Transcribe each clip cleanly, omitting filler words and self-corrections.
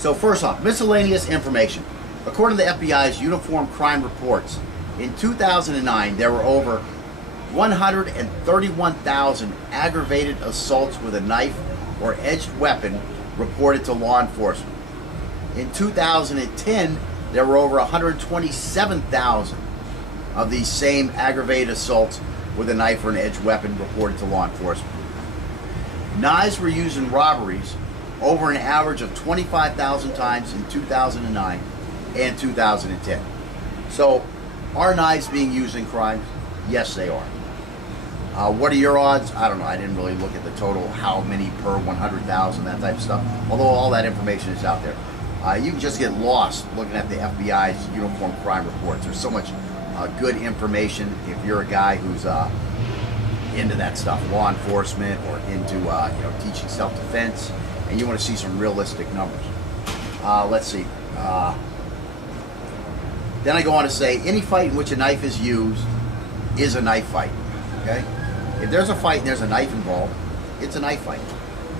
So first off, miscellaneous information. According to the FBI's Uniform Crime Reports, in 2009 there were over 131,000 aggravated assaults with a knife or edged weapon reported to law enforcement. In 2010, there were over 127,000 of these same aggravated assaults with a knife or an edged weapon reported to law enforcement. Knives were used in robberies over an average of 25,000 times in 2009 and 2010. So, are knives being used in crimes? Yes, they are. What are your odds? I don't know. I didn't really look at the total, how many per 100,000, that type of stuff. Although all that information is out there. You can just get lost looking at the FBI's Uniform Crime Reports. There's so much good information if you're a guy who's into that stuff, law enforcement, or into teaching self-defense, and you want to see some realistic numbers. Let's see. Then I go on to say, any fight in which a knife is used is a knife fight. Okay? If there's a fight and there's a knife involved, it's a knife fight.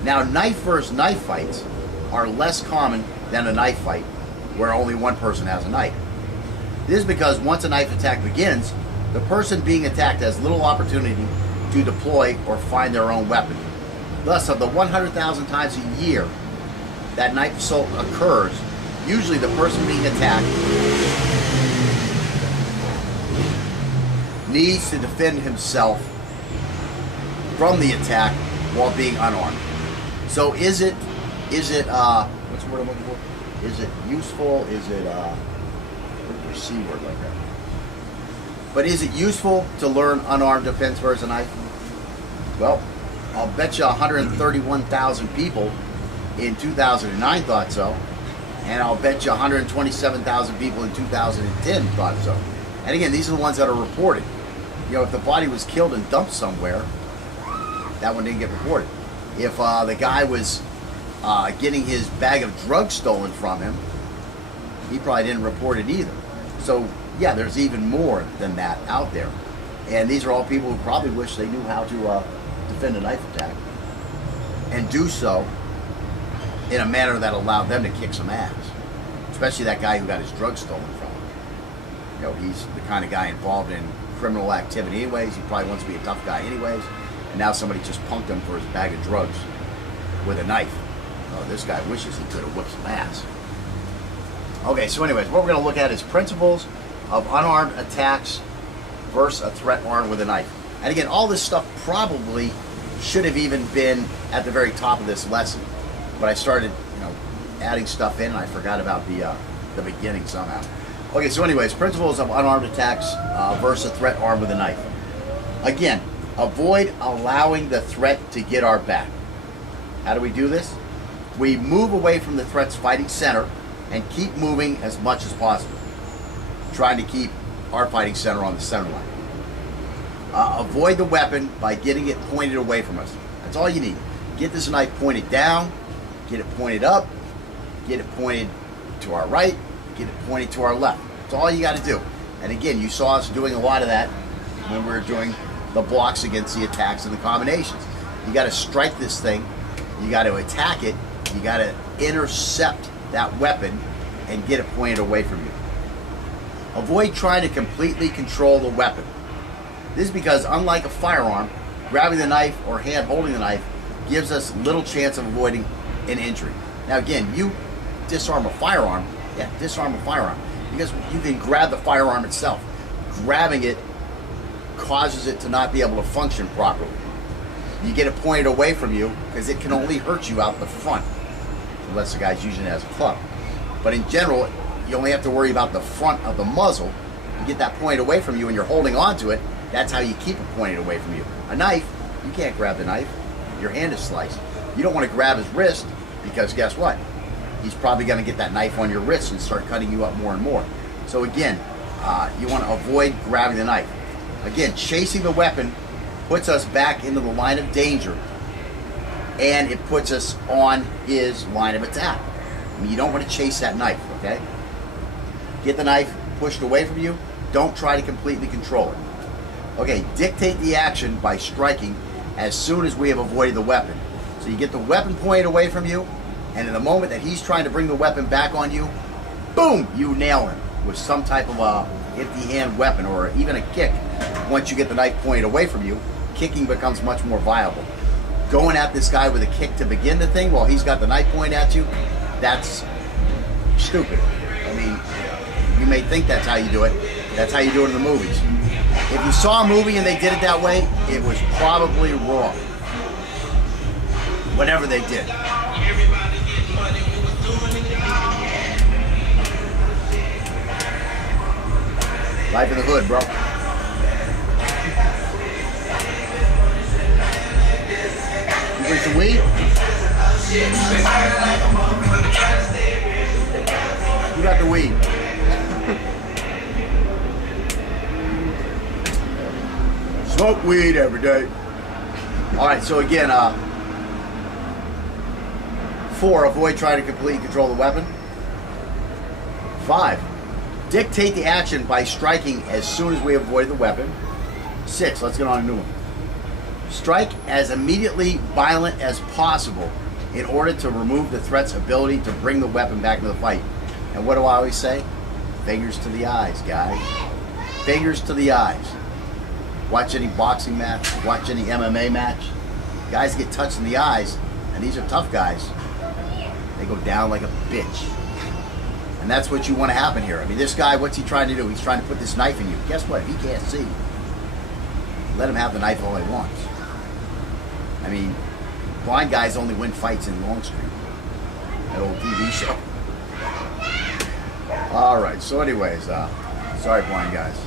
Now, knife versus knife fights are less common than a knife fight where only one person has a knife. This is because once a knife attack begins, the person being attacked has little opportunity to deploy or find their own weapon. Thus, of the 100,000 times a year that knife assault occurs, usually the person being attacked needs to defend himself from the attack while being unarmed. So is it what's the word I'm looking for? Is it useful? Is it what's your C word like that? But is it useful to learn unarmed defense versus a knife? Well, I'll bet you 131,000 people in 2009 thought so, and I'll bet you 127,000 people in 2010 thought so. And again, these are the ones that are reported. If the body was killed and dumped somewhere, that one didn't get reported. If the guy was getting his bag of drugs stolen from him, he probably didn't report it either. So yeah, there's even more than that out there. And these are all people who probably wish they knew how to defend a knife attack, and do so in a manner that allowed them to kick some ass. Especially that guy who got his drugs stolen from him. He's the kind of guy involved in criminal activity anyways. He probably wants to be a tough guy anyways. And now somebody just punked him for his bag of drugs with a knife. This guy wishes he could have whipped some ass. Okay, so anyways, what we're going to look at is principles of unarmed attacks versus a threat armed with a knife. And again, all this stuff probably should have even been at the very top of this lesson. But I started, adding stuff in, and I forgot about the beginning somehow. Okay, so anyways, principles of unarmed attacks versus a threat armed with a knife. Again, avoid allowing the threat to get our back. How do we do this? We move away from the threat's fighting center and keep moving as much as possible, trying to keep our fighting center on the center line. Avoid the weapon by getting it pointed away from us. That's all you need. Get this knife pointed down, get it pointed up, get it pointed to our right, get it pointed to our left. That's all you got to do. And again, you saw us doing a lot of that when we were doing the blocks against the attacks and the combinations. You got to strike this thing, you got to attack it, you got to intercept that weapon and get it pointed away from you. Avoid trying to completely control the weapon. This is because, unlike a firearm, grabbing the knife or hand holding the knife gives us little chance of avoiding an injury. Now again, you disarm a firearm, disarm a firearm, because you can grab the firearm itself. Grabbing it causes it to not be able to function properly. You get it pointed away from you because it can only hurt you out the front, unless the guy's using it as a club. But in general, you only have to worry about the front of the muzzle. You get that pointed away from you and you're holding on to it. That's how you keep it pointed away from you. A knife, you can't grab the knife. Your hand is sliced. You don't want to grab his wrist because guess what? He's probably going to get that knife on your wrist and start cutting you up more and more. So again, you want to avoid grabbing the knife. Again, chasing the weapon puts us back into the line of danger, and it puts us on his line of attack. I mean, you don't want to chase that knife, okay? Get the knife pushed away from you. Don't try to completely control it. Okay, dictate the action by striking as soon as we have avoided the weapon. So you get the weapon pointed away from you, And in the moment that he's trying to bring the weapon back on you, boom, you nail him with some type of a empty hand weapon or even a kick. Once you get the knife pointed away from you, kicking becomes much more viable. Going at this guy with a kick to begin the thing while he's got the knife pointed at you, that's stupid. I mean, you may think that's how you do it. That's how you do it in the movies. If you saw a movie and they did it that way, it was probably wrong. Whatever they did. Life in the hood, bro. You bring some weed? You got the weed. Smoke weed every day. All right, so again, 4, avoid trying to completely control the weapon. 5, dictate the action by striking as soon as we avoid the weapon. 6, let's get on a new one. Strike as immediately violent as possible in order to remove the threat's ability to bring the weapon back into the fight. And what do I always say? Fingers to the eyes, guys. Fingers to the eyes. Watch any boxing match, watch any MMA match. Guys get touched in the eyes, and these are tough guys. They go down like a bitch. And that's what you want to happen here. I mean, this guy, what's he trying to do? He's trying to put this knife in you. Guess what? If he can't see, let him have the knife all he wants. I mean, blind guys only win fights in Longstreet. That old TV show. All right, so anyways, sorry, blind guys.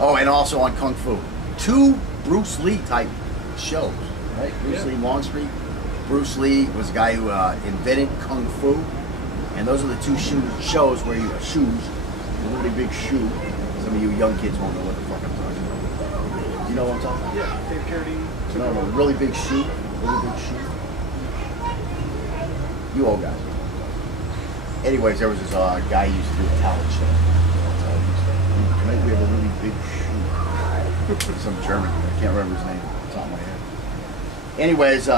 Oh, and also on Kung Fu. 2 Bruce Lee type shows, right? Bruce Lee, Longstreet. Bruce Lee was a guy who invented Kung Fu. And those are the 2 shows where you, shoes, a really big shoe. Some of you young kids won't know what the fuck I'm talking about. You know what I'm talking about? Yeah, Dave Carradine. No, a really big shoe. Really big shoe. You old guys. Anyways, there was this guy who used to do a talent show. Maybe we have a really big shoe. Some German. I can't remember his name. It's on my head. Anyways,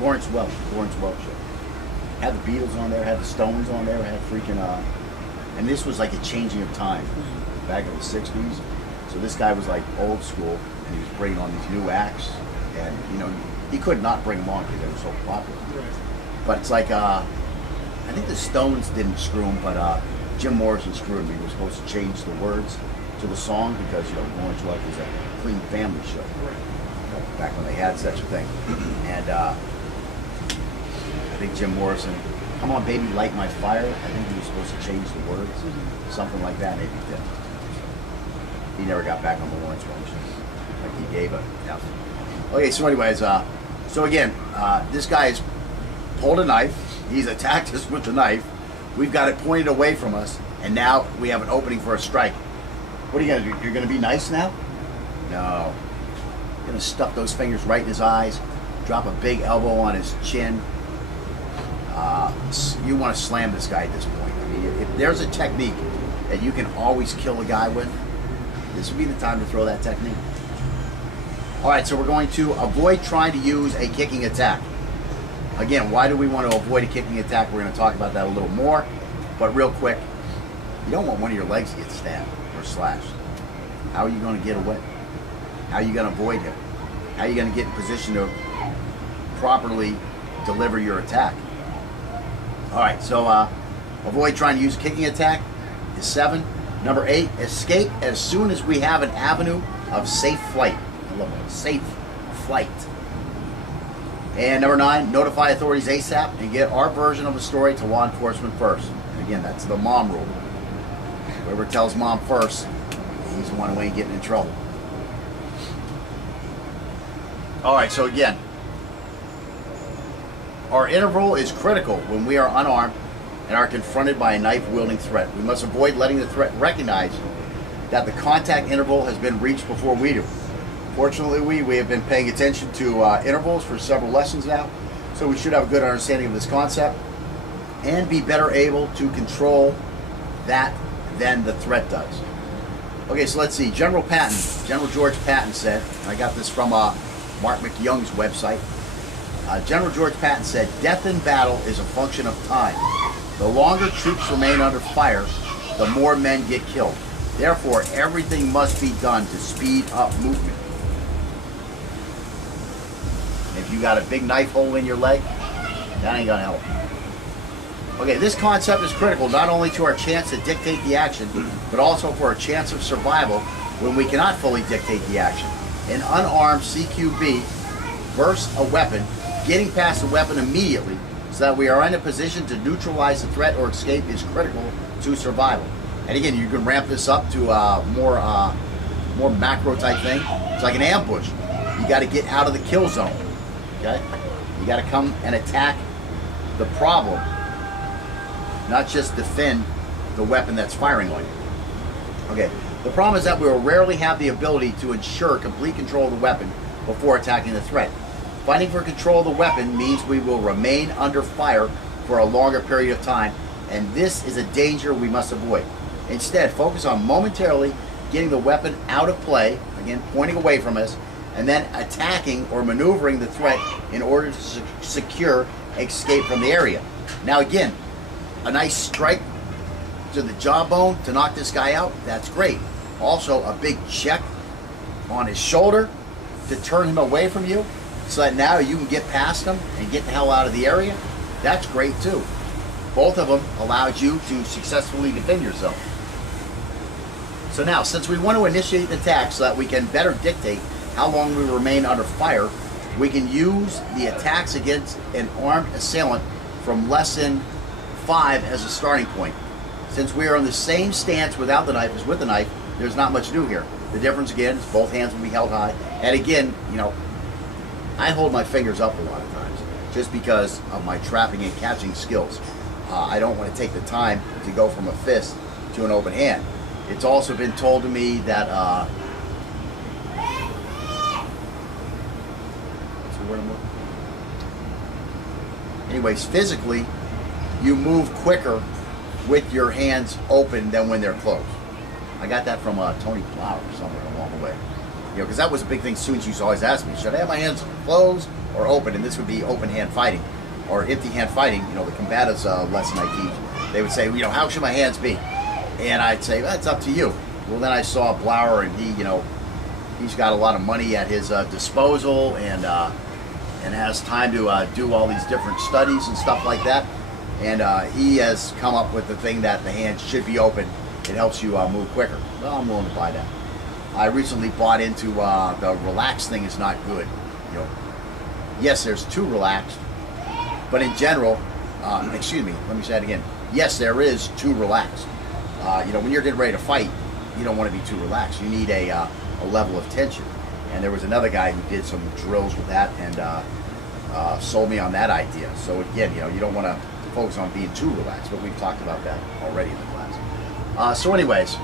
Lawrence Welch show. Had the Beatles on there, had the Stones on there, had freaking and this was like a changing of time back in the 60s. So this guy was like old school, and he was bringing on these new acts, and you know, he could not bring them on because they were so popular. Right. But it's like I think the Stones didn't screw him, but Jim Morrison screwed him. He was supposed to change the words to the song because, you know, Lawrence Welch was a clean family show. Right. Back when they had such a thing. And I think Jim Morrison, "Come on baby, light my fire," I think he was supposed to change the words. Something like that, maybe he did. He never got back on the Lawrence Welch show. Like he gave a F. Okay, so anyways, so again, this guy's pulled a knife. He's attacked us with the knife. We've got it pointed away from us, and now we have an opening for a strike. What are you gonna do? You're gonna be nice now? No. You're gonna stuff those fingers right in his eyes, drop a big elbow on his chin. You want to slam this guy at this point. I mean, if there's a technique that you can always kill a guy with, this would be the time to throw that technique. All right, so we're going to avoid trying to use a kicking attack. Again, why do we want to avoid a kicking attack? We're going to talk about that a little more, but real quick, you don't want one of your legs to get stabbed or slashed. How are you going to get away? How are you going to avoid him? How are you going to get in position to properly deliver your attack? All right, so avoid trying to use a kicking attack is 7. Number 8, escape as soon as we have an avenue of safe flight. I love that, safe flight. And number 9, notify authorities ASAP and get our version of the story to law enforcement first. And again, that's the mom rule. Whoever tells mom first, he's the one who ain't getting in trouble. All right, so again, our interval is critical when we are unarmed and are confronted by a knife-wielding threat. We must avoid letting the threat recognize that the contact interval has been reached before we do. Fortunately, we have been paying attention to intervals for several lessons now, so we should have a good understanding of this concept and be better able to control that than the threat does. Okay, so let's see. General George Patton said, and I got this from Mark McYoung's website. General George Patton said, "Death in battle is a function of time. The longer troops remain under fire, the more men get killed. Therefore, everything must be done to speed up movement." If you got a big knife hole in your leg, that ain't gonna help. Okay, this concept is critical not only to our chance to dictate the action, but also for our chance of survival when we cannot fully dictate the action. An unarmed CQB versus a weapon, getting past the weapon immediately so that we are in a position to neutralize the threat or escape is critical to survival. And again, you can ramp this up to a more macro type thing. It's like an ambush. You got to get out of the kill zone. Okay? You got to come and attack the problem, not just defend the weapon that's firing on you. Okay, the problem is that we will rarely have the ability to ensure complete control of the weapon before attacking the threat. Fighting for control of the weapon means we will remain under fire for a longer period of time, and this is a danger we must avoid. Instead, focus on momentarily getting the weapon out of play, again pointing away from us, and then attacking or maneuvering the threat in order to secure escape from the area. Now again, a nice strike to the jawbone to knock this guy out, that's great. Also, a big check on his shoulder to turn him away from you so that now you can get past him and get the hell out of the area, that's great too. Both of them allowed you to successfully defend yourself. So now, since we want to initiate the attack so that we can better dictate how long we remain under fire, we can use the attacks against an armed assailant from lesson 5 as a starting point. Since we are in the same stance without the knife as with the knife, there's not much new here. The difference again is both hands will be held high. And again, you know, I hold my fingers up a lot of times just because of my trapping and catching skills. I don't want to take the time to go from a fist to an open hand. It's also been told to me that anyways, physically, you move quicker with your hands open than when they're closed. I got that from Tony Plow or somewhere along the way. You know, because that was a big thing. Students used to always ask me, should I have my hands closed or open? And this would be open hand fighting or empty hand fighting. You know, the combatives lesson I teach. They would say, you know, how should my hands be? And I'd say, well, it's up to you. Well, then I saw Blower, and he, you know, he's got a lot of money at his disposal, and has time to do all these different studies and stuff like that. And he has come up with the thing that the hands should be open. It helps you move quicker. Well, I'm willing to buy that. I recently bought into the relaxed thing is not good. You know, yes, there's too relaxed, but in general, excuse me, let me say it again. Yes, there is too relaxed. You know, when you're getting ready to fight, you don't want to be too relaxed. You need a level of tension. And there was another guy who did some drills with that and sold me on that idea. So again, you know, you don't want to focus on being too relaxed, but we've talked about that already in the class. So anyways,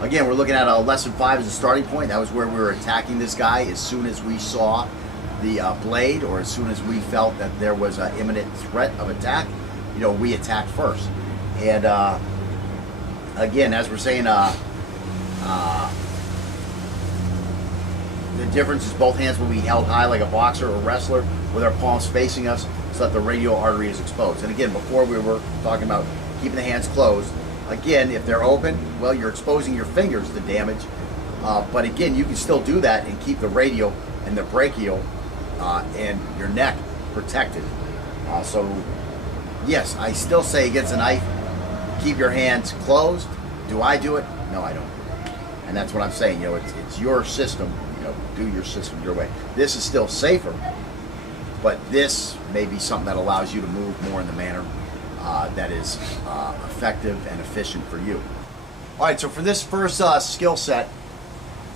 again, we're looking at lesson 5 as a starting point. That was where we were attacking this guy as soon as we saw the blade, or as soon as we felt that there was an imminent threat of attack. You know, we attacked first. And again, as we're saying, the difference is both hands will be held high like a boxer or wrestler with our palms facing us so that the radial artery is exposed. And again, before we were talking about keeping the hands closed. Again, if they're open, well, you're exposing your fingers to damage. But again, you can still do that and keep the radial and the brachial and your neck protected. So yes, I still say against a knife, keep your hands closed. Do I do it? No, I don't. And that's what I'm saying. You know, it's your system. You know, do your system your way. This is still safer, but this may be something that allows you to move more in the manner that is effective and efficient for you. All right, so for this first skill set,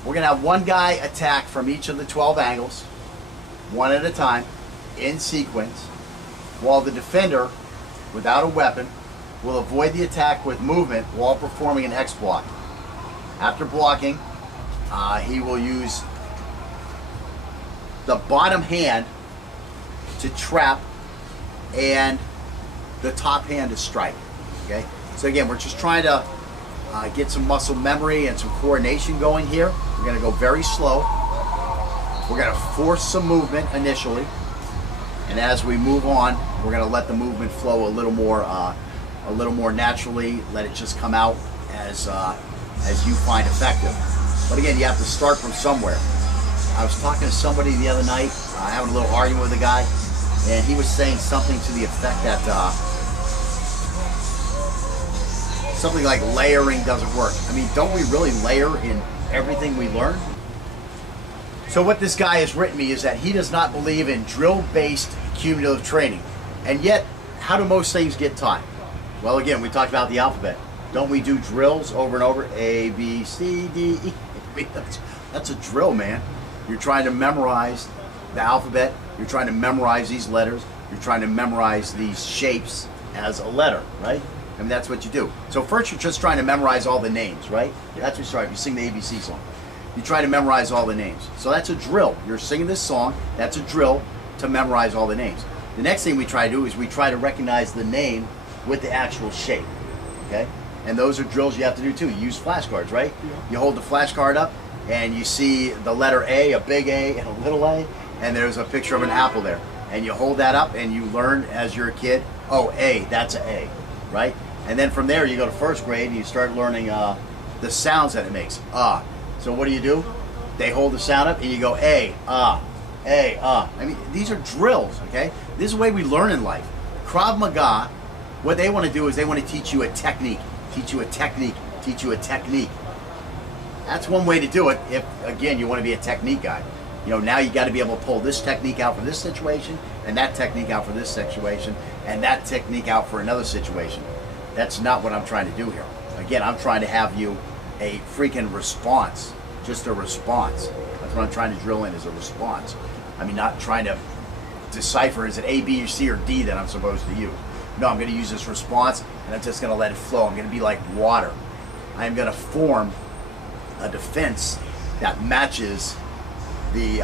we're going to have one guy attack from each of the 12 angles, one at a time, in sequence, while the defender, without a weapon, will avoid the attack with movement while performing an X block. After blocking, he will use the bottom hand to trap and the top hand to strike. Okay, so again, we're just trying to get some muscle memory and some coordination going here. We're going to go very slow. We're going to force some movement initially. And as we move on, we're going to let the movement flow a little more naturally. Let it just come out as you find effective. But again, you have to start from somewhere. I was talking to somebody the other night, having a little argument with a guy, and he was saying something to the effect that something like layering doesn't work. I mean, don't we really layer in everything we learn? So what this guy has written me is that he does not believe in drill-based cumulative training. And yet, how do most things get taught? Well, again, we talked about the alphabet. Don't we do drills over and over? A, B, C, D, E. I mean, that's a drill, man. You're trying to memorize the alphabet. You're trying to memorize these letters. You're trying to memorize these shapes as a letter, right? I mean, that's what you do. So first you're just trying to memorize all the names, right? That's what you start. You sing the ABC song. You try to memorize all the names. So that's a drill. You're singing this song. That's a drill to memorize all the names. The next thing we try to do is we try to recognize the name with the actual shape, okay? And those are drills you have to do too. You use flashcards, right? Yeah. You hold the flashcard up and you see the letter A, a big A and a little a, and there's a picture of an apple there. And you hold that up and you learn as you're a kid, oh, A, that's an A, right? And then from there you go to first grade and you start learning the sounds that it makes. So what do? They hold the sound up and you go A, A, I mean, these are drills, okay? This is the way we learn in life. Krav Maga, what they want to do is they want to teach you a technique, teach you a technique, teach you a technique. That's one way to do it if, again, you want to be a technique guy. You know, now you got to be able to pull this technique out for this situation, and that technique out for this situation, and that technique out for another situation. That's not what I'm trying to do here. Again, I'm trying to have you a freaking response, just a response. That's what I'm trying to drill in, is a response. I mean, not trying to decipher, is it A, B, or C, or D that I'm supposed to use. No, I'm going to use this response, and I'm just going to let it flow. I'm going to be like water. I'm going to form a defense that matches the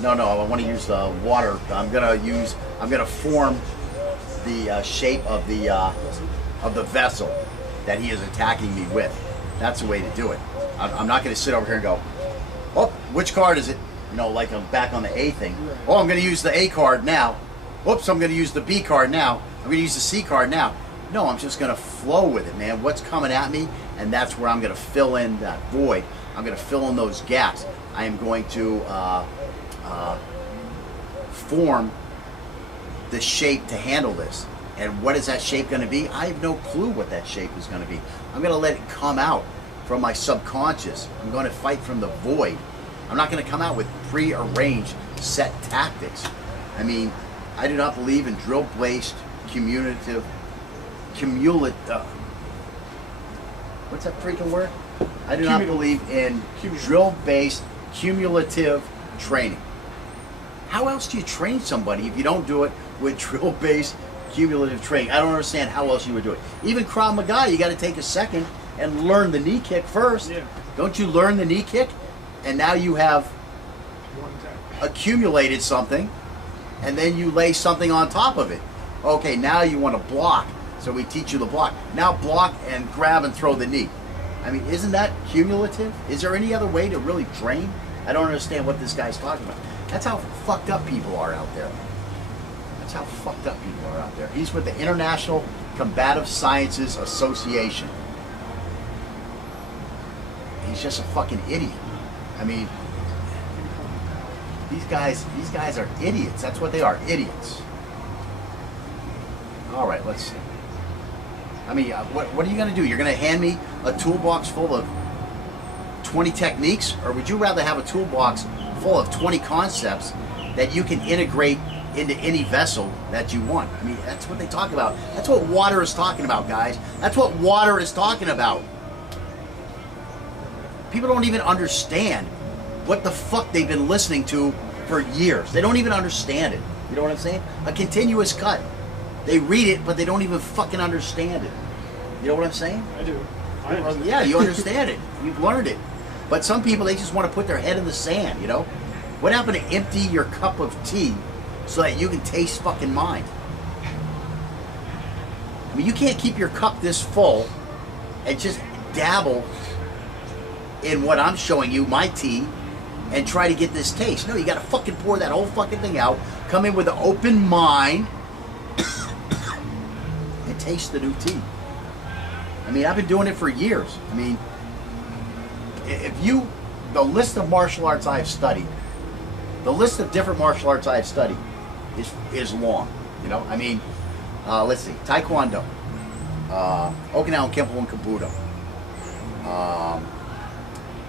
no, I want to use the water. I'm going to form the shape of the vessel that he is attacking me with. That's the way to do it. I'm not going to sit over here and go, oh, which card is it? You know, like I'm back on the A thing. Oh, I'm going to use the A card now. Oops, I'm going to use the B card now. I'm going to use the C card now. No, I'm just going to flow with it, man. What's coming at me, and that's where I'm going to fill in that void. I'm going to fill in those gaps. I am going to form the shape to handle this. And what is that shape going to be? I have no clue what that shape is going to be. I'm going to let it come out from my subconscious. I'm going to fight from the void. I'm not going to come out with pre-arranged set tactics. I mean, I do not believe in drill-based cumulative, what's that freaking word? I do not believe in drill-based cumulative training. How else do you train somebody if you don't do it with drill-based cumulative training? I don't understand how else you would do it. Even Krav Maga, you got to take a second and learn the knee kick first. Yeah. Don't you learn the knee kick? And now you have accumulated something, and then you lay something on top of it. Okay, now you want to block. So we teach you the block. Now block and grab and throw the knee. I mean, isn't that cumulative? Is there any other way to really train? I don't understand what this guy's talking about. That's how fucked up people are out there. That's how fucked up people are out there. He's with the International Combative Sciences Association. He's just a fucking idiot. I mean, these guys are idiots. That's what they are, idiots. All right, let's see. I mean, what are you going to do? You're going to hand me a toolbox full of 20 techniques? Or would you rather have a toolbox full of 20 concepts that you can integrate into any vessel that you want? I mean, that's what they talk about. That's what water is talking about, guys. That's what water is talking about. People don't even understand what the fuck they've been listening to for years. They don't even understand it. You know what I'm saying? A continuous cut. They read it, but they don't even fucking understand it. You know what I'm saying? I do. I understand. Yeah, you understand it. You've learned it. But some people, they just want to put their head in the sand, you know? What happened to empty your cup of tea so that you can taste fucking mind? I mean, you can't keep your cup this full and just dabble in what I'm showing you, my tea, and try to get this taste. No, you got to fucking pour that whole fucking thing out, come in with an open mind, and taste the new tea. I mean, I've been doing it for years. I mean, the list of martial arts I've studied, the list of different martial arts I've studied is long. You know, I mean, let's see, Taekwondo, Okinawan Kempo and Kabuto,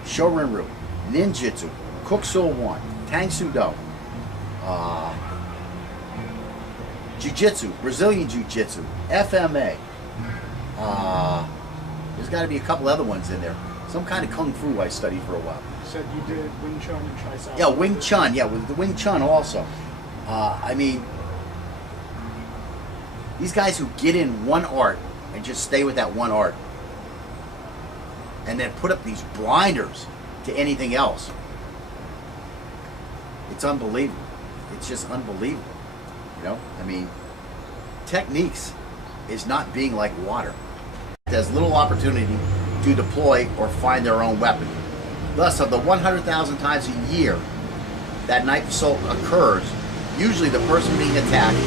Shorin-ryu, Ninjutsu, Kuk-Sul-Won, Tang Soo Do, Jiu-Jitsu, Brazilian Jiu-Jitsu, FMA. There's got to be a couple other ones in there. Some kind of Kung Fu I studied for a while. You said you did Wing Chun and Chai Sao. Yeah, Wing Chun. Yeah, with the Wing Chun also. I mean, these guys who get in one art and just stay with that one art and then put up these blinders to anything else. It's unbelievable. It's just unbelievable. You know, I mean, techniques is not being like water. It has little opportunity to deploy or find their own weapon. Thus, of the 100,000 times a year that knife assault occurs, usually the person being attacked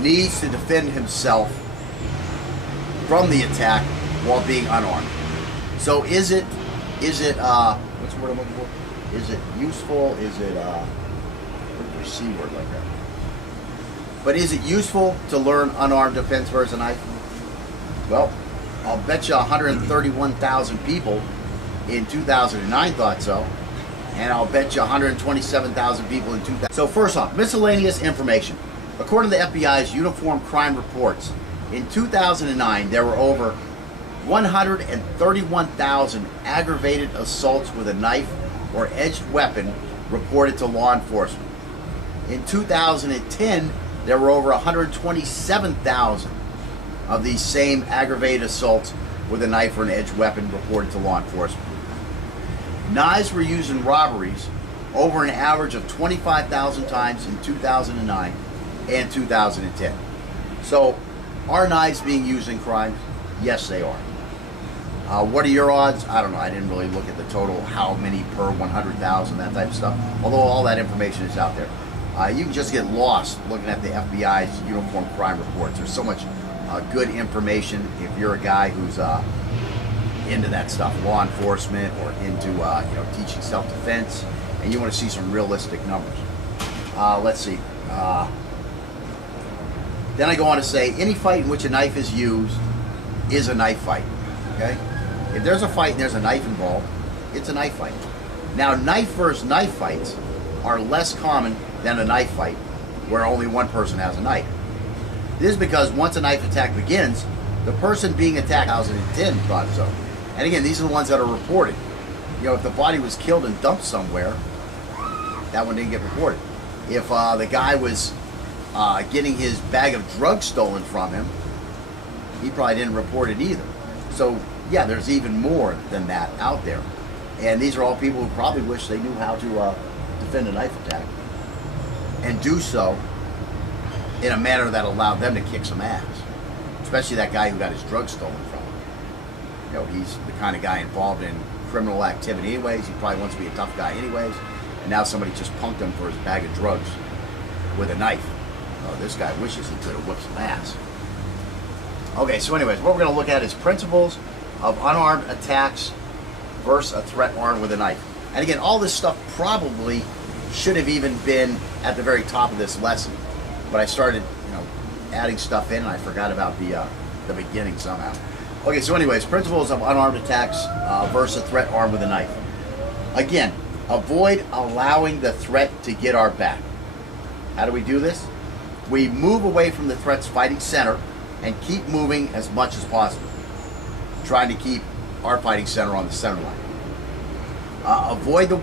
needs to defend himself from the attack while being unarmed. So is it what's the word I'm looking for? Is it useful? Is it what's your C word like that? But is it useful to learn unarmed defense versus a knife? Well, I'll bet you 131,000 people in 2009 thought so, and I'll bet you 127,000 people in 2000. So first off, miscellaneous information. According to the FBI's Uniform Crime Reports, in 2009 there were over 131,000 aggravated assaults with a knife or edged weapon reported to law enforcement. In 2010, there were over 127,000 of these same aggravated assaults with a knife or an edged weapon reported to law enforcement. Knives were used in robberies over an average of 25,000 times in 2009 and 2010. So, are knives being used in crimes? Yes, they are. What are your odds? I don't know. I didn't really look at the total, how many per 100,000, that type of stuff. Although all that information is out there. You can just get lost looking at the FBI's Uniform Crime Reports. There's so much good information if you're a guy who's into that stuff, law enforcement, or into teaching self-defense, and you want to see some realistic numbers. Let's see. Then I go on to say, any fight in which a knife is used is a knife fight. Okay? If there's a fight and there's a knife involved, it's a knife fight. Now, knife versus knife fights are less common than a knife fight where only one person has a knife. This is because once a knife attack begins, the person being attacked, 2010 thought so. And again, these are the ones that are reported. You know, if the body was killed and dumped somewhere, that one didn't get reported. If the guy was getting his bag of drugs stolen from him, he probably didn't report it either. So yeah, there's even more than that out there. And these are all people who probably wish they knew how to defend a knife attack and do so in a manner that allowed them to kick some ass. Especially that guy who got his drugs stolen from him. You know, he's the kind of guy involved in criminal activity anyways. He probably wants to be a tough guy anyways. And now somebody just punked him for his bag of drugs with a knife. Oh, this guy wishes he could have whipped some ass. Okay, so anyways, what we're going to look at is principles of unarmed attacks versus a threat armed with a knife. And again, all this stuff probably should have even been at the very top of this lesson. But I started, adding stuff in, and I forgot about the beginning somehow. Okay, so anyways, principles of unarmed attacks versus a threat armed with a knife. Again, avoid allowing the threat to get our back. How do we do this? We move away from the threat's fighting center and keep moving as much as possible, trying to keep our fighting center on the center line. Avoid the